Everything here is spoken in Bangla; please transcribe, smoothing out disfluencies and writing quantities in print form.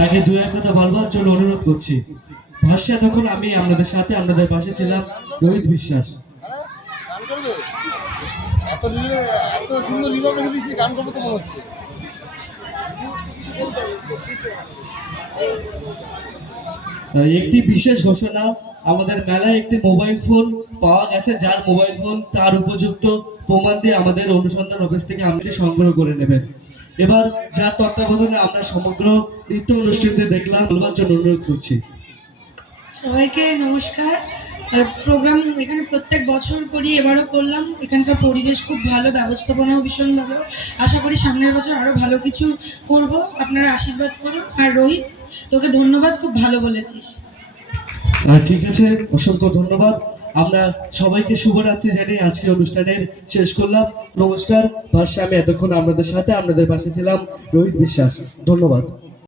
তাকে দু এক কথা বলবার জন্য অনুরোধ করছি। ভাষ্যে তখন আমি আপনাদের সাথে আপনাদের পাশে ছিলাম রোহিত বিশ্বাস। এত সুন্দর রিভাব রেখে দিচ্ছি, গান করবো তো মনে হচ্ছে। একটি বিশেষ ঘোষণা, আমাদের মেলায় একটি মোবাইল ফোন পাওয়া গেছে, যার মোবাইল ফোন তার উপযুক্ত প্রমাণ দিয়ে আমাদের অনুসন্ধান অফিস থেকে আপনি সংগ্রহ করে নেবেন। এবার যার তত্ত্বাবধানে আমরা সমগ্র নৃত্য অনুষ্ঠানটি দেখলাম, বলবার জন্য অনুরোধ করছি। সবাইকে নমস্কার। প্রোগ্রাম এখানে প্রত্যেক বছর করি, এবারও করলাম। এখানকার পরিবেশ খুব ভালো, ব্যবস্থাপনাও ভীষণ ভালো। আশা করি সামনের বছর আরও ভালো কিছু করব, আপনারা আশীর্বাদ করুন। আর রোহিত, তোকে ধন্যবাদ, খুব ভালো বলেছিস। ঠিক আছে, অসংখ্য ধন্যবাদ। আমরা সবাইকে শুভরাত্রি জানিয়ে আজকের অনুষ্ঠানের শেষ করলাম। নমস্কার। ভাষ্যে আমি এতক্ষণ আপনাদের সাথে আপনাদের পাশে ছিলাম রোহিত বিশ্বাস। ধন্যবাদ।